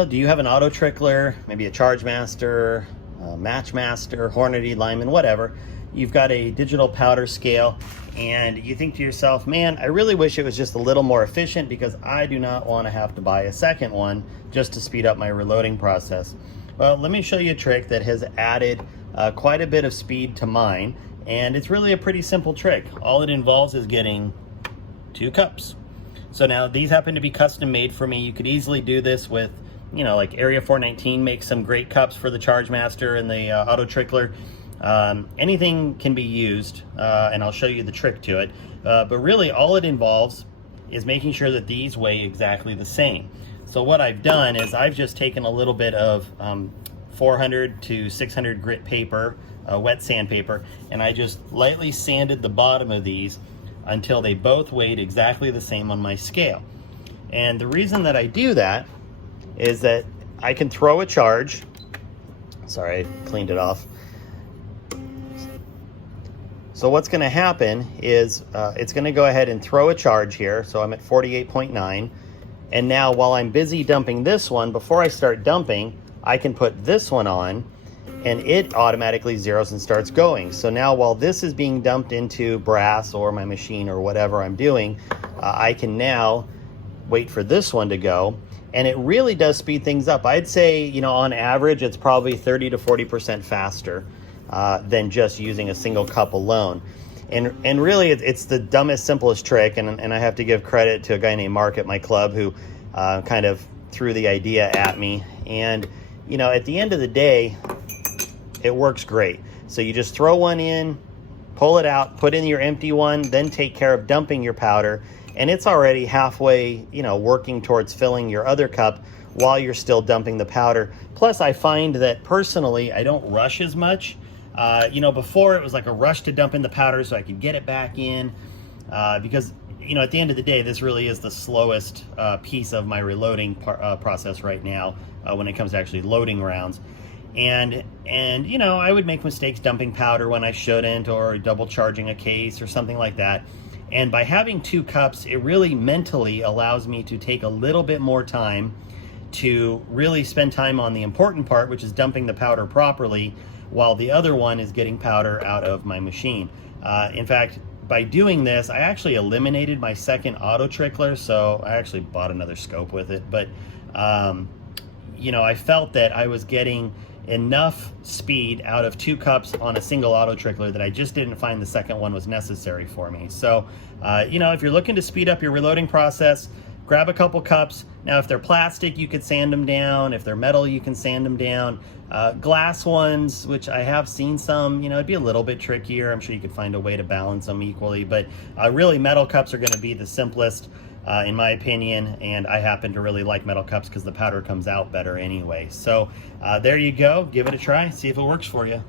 Well, do you have an auto trickler, maybe a Charge Master, Match Master, Hornady, Lyman, whatever? You've got a digital powder scale and you think to yourself, man, I really wish it was just a little more efficient because I do not want to have to buy a second one just to speed up my reloading process. Well, let me show you a trick that has added quite a bit of speed to mine, and it's really a pretty simple trick. All it involves is getting 2 cups. So now these happen to be custom made for me. You could easily do this with, you know, like Area 419 makes some great cups for the Charge Master and the Auto Trickler. Anything can be used, and I'll show you the trick to it. But really all it involves is making sure that these weigh exactly the same. So what I've done is I've just taken a little bit of 400 to 600 grit paper, wet sandpaper, and I just lightly sanded the bottom of these until they both weighed exactly the same on my scale. And the reason that I do that is that I can throw a charge. Sorry, I cleaned it off. So what's going to happen is it's going to go ahead and throw a charge here. So I'm at 48.9. And now while I'm busy dumping this one, before I start dumping, I can put this one on and it automatically zeroes and starts going. So now while this is being dumped into brass or my machine or whatever I'm doing, I can now wait for this one to go. And it really does speed things up. I'd say, you know, on average, it's probably 30 to 40% faster than just using a single cup alone. And really, it's the dumbest, simplest trick. And I have to give credit to a guy named Mark at my club who kind of threw the idea at me. And, you know, at the end of the day, it works great. So you just throw one in, pull it out, put in your empty one, then take care of dumping your powder. And it's already halfway, you know, working towards filling your other cup while you're still dumping the powder. Plus, I find that personally, I don't rush as much. You know, before it was like a rush to dump in the powder so I could get it back in because, you know, at the end of the day, this really is the slowest piece of my reloading process right now when it comes to actually loading rounds. And you know, I would make mistakes dumping powder when I shouldn't, or double charging a case or something like that. And by having 2 cups, it really mentally allows me to take a little bit more time to really spend time on the important part, which is dumping the powder properly, while the other one is getting powder out of my machine. In fact, by doing this, I actually eliminated my second auto trickler, so I actually bought another scope with it. But you know, I felt that I was getting enough speed out of 2 cups on a single auto trickler that I just didn't find the second one was necessary for me. So, you know, if you're looking to speed up your reloading process, grab a couple cups. Now, if they're plastic, you could sand them down. If they're metal, you can sand them down. Glass ones, which I have seen some, you know, it'd be a little bit trickier. I'm sure you could find a way to balance them equally, but really metal cups are going to be the simplest in my opinion, and I happen to really like metal cups because the powder comes out better anyway. So there you go. Give it a try. See if it works for you.